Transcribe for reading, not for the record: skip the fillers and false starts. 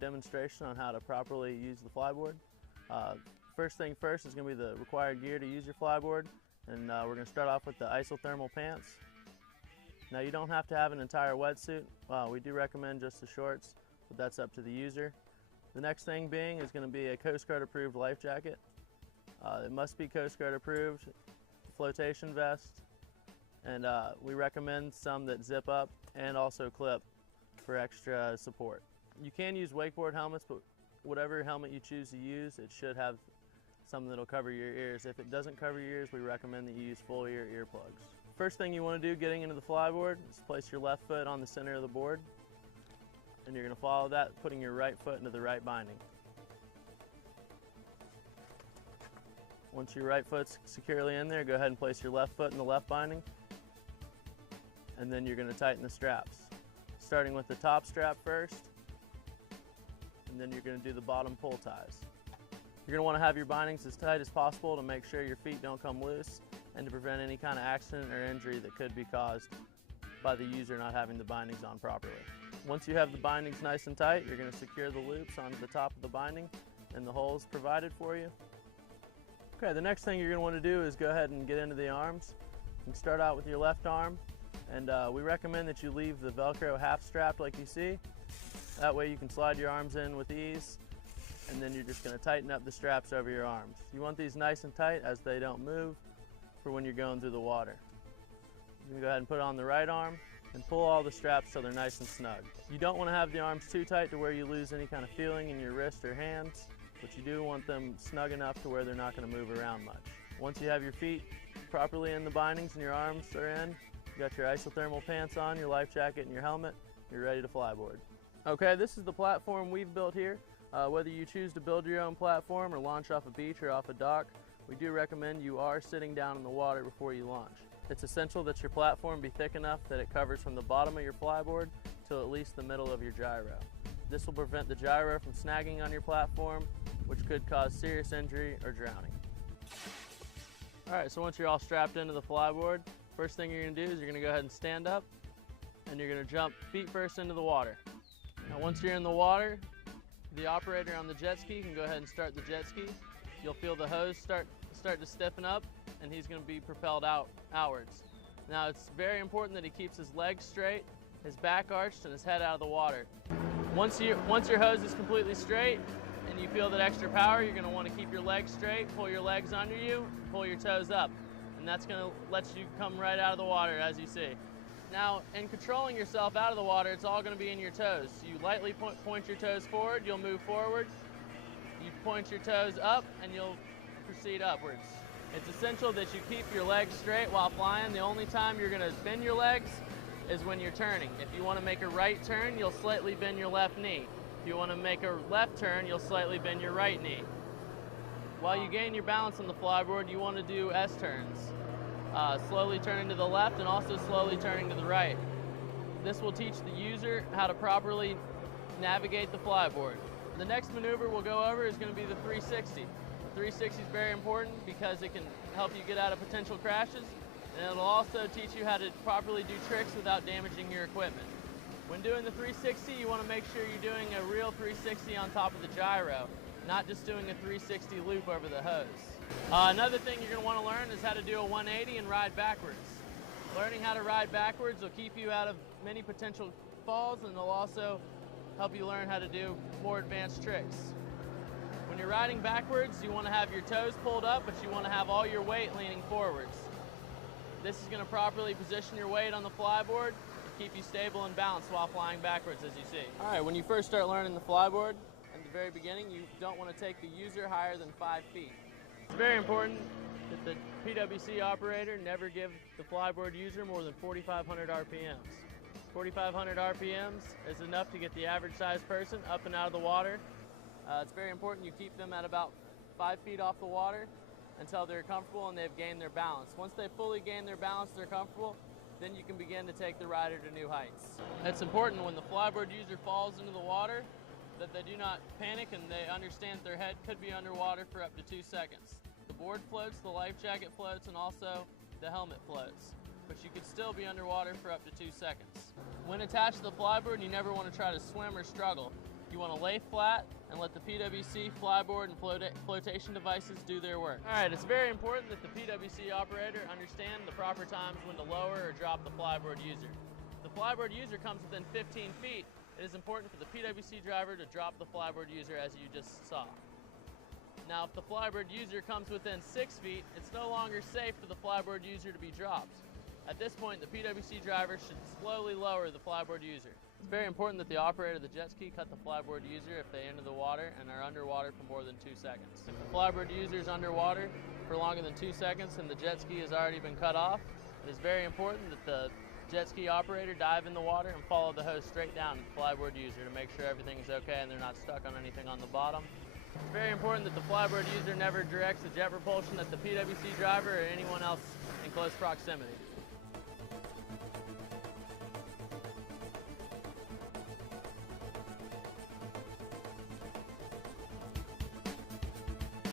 Demonstration on how to properly use the flyboard. First thing first is going to be the required gear to use your flyboard, and we're going to start off with the isothermal pants. Now you don't have to have an entire wetsuit. We do recommend just the shorts, but that's up to the user. The next thing being is going to be a Coast Guard approved life jacket. It must be Coast Guard approved, flotation vest, and we recommend some that zip up and also clip for extra support. You can use wakeboard helmets, but whatever helmet you choose to use, it should have something that'll cover your ears. If it doesn't cover your ears, we recommend that you use full ear earplugs. First thing you want to do getting into the flyboard is place your left foot on the center of the board, and you're going to follow that, putting your right foot into the right binding. Once your right foot's securely in there, go ahead and place your left foot in the left binding, and then you're going to tighten the straps. Starting with the top strap first, and then you're going to do the bottom pull ties. You're going to want to have your bindings as tight as possible to make sure your feet don't come loose and to prevent any kind of accident or injury that could be caused by the user not having the bindings on properly. Once you have the bindings nice and tight, you're going to secure the loops onto the top of the binding and the holes provided for you. Okay, the next thing you're going to want to do is go ahead and get into the arms. You can start out with your left arm, and we recommend that you leave the Velcro half strapped like you see. That way you can slide your arms in with ease, and then you're just going to tighten up the straps over your arms. You want these nice and tight as they don't move for when you're going through the water. You can go ahead and put it on the right arm and pull all the straps so they're nice and snug. You don't want to have the arms too tight to where you lose any kind of feeling in your wrist or hands, but you do want them snug enough to where they're not going to move around much. Once you have your feet properly in the bindings and your arms are in, you got your isothermal pants on, your life jacket, and your helmet, you're ready to flyboard. Okay, this is the platform we've built here. Whether you choose to build your own platform or launch off a beach or off a dock, we do recommend you are sitting down in the water before you launch. It's essential that your platform be thick enough that it covers from the bottom of your flyboard to at least the middle of your gyro. This will prevent the gyro from snagging on your platform, which could cause serious injury or drowning. Alright, so once you're all strapped into the flyboard, first thing you're going to do is you're going to go ahead and stand up, and you're going to jump feet first into the water. Now once you're in the water, the operator on the jet ski can go ahead and start the jet ski. You'll feel the hose start to stiffen up, and he's going to be propelled outwards. Now it's very important that he keeps his legs straight, his back arched, and his head out of the water. Once your hose is completely straight and you feel that extra power, you're going to want to keep your legs straight, pull your legs under you, pull your toes up, and that's going to let you come right out of the water, as you see. Now, in controlling yourself out of the water, it's all going to be in your toes. So you lightly point your toes forward, you'll move forward. You point your toes up, and you'll proceed upwards. It's essential that you keep your legs straight while flying. The only time you're going to bend your legs is when you're turning. If you want to make a right turn, you'll slightly bend your left knee. If you want to make a left turn, you'll slightly bend your right knee. While you gain your balance on the flyboard, you want to do S-turns. Slowly turning to the left and also slowly turning to the right. This will teach the user how to properly navigate the flyboard. The next maneuver we'll go over is going to be the 360. The 360 is very important because it can help you get out of potential crashes, and it'll also teach you how to properly do tricks without damaging your equipment. When doing the 360, you want to make sure you're doing a real 360 on top of the gyro, not just doing a 360 loop over the hose. Another thing you're going to want to learn is how to do a 180 and ride backwards. Learning how to ride backwards will keep you out of many potential falls, and it'll also help you learn how to do more advanced tricks. When you're riding backwards, you want to have your toes pulled up, but you want to have all your weight leaning forwards. This is going to properly position your weight on the flyboard and keep you stable and balanced while flying backwards, as you see. Alright, when you first start learning the flyboard, at the very beginning, you don't want to take the user higher than 5 feet. It's very important that the PWC operator never give the flyboard user more than 4,500 RPMs. 4,500 RPMs is enough to get the average sized person up and out of the water. It's very important you keep them at about 5 feet off the water until they're comfortable and they've gained their balance. Once they fully gain their balance, they're comfortable, then you can begin to take the rider to new heights. It's important when the flyboard user falls into the water that they do not panic and they understand their head could be underwater for up to 2 seconds. The board floats, the life jacket floats, and also the helmet floats, but you could still be underwater for up to 2 seconds. When attached to the flyboard, you never want to try to swim or struggle. You want to lay flat and let the PWC, flyboard, and flotation devices do their work. All right, it's very important that the PWC operator understand the proper times when to lower or drop the flyboard user. If the flyboard user comes within 15 feet, it is important for the PWC driver to drop the flyboard user as you just saw. Now, if the flyboard user comes within 6 feet, it's no longer safe for the flyboard user to be dropped. At this point, the PWC driver should slowly lower the flyboard user. It's very important that the operator of the jet ski cut the flyboard user if they enter the water and are underwater for more than 2 seconds. If the flyboard user is underwater for longer than 2 seconds and the jet ski has already been cut off, it is very important that the jet ski operator dive in the water and follow the hose straight down to the flyboard user to make sure everything is okay and they're not stuck on anything on the bottom. It's very important that the flyboard user never directs the jet propulsion at the PWC driver or anyone else in close proximity.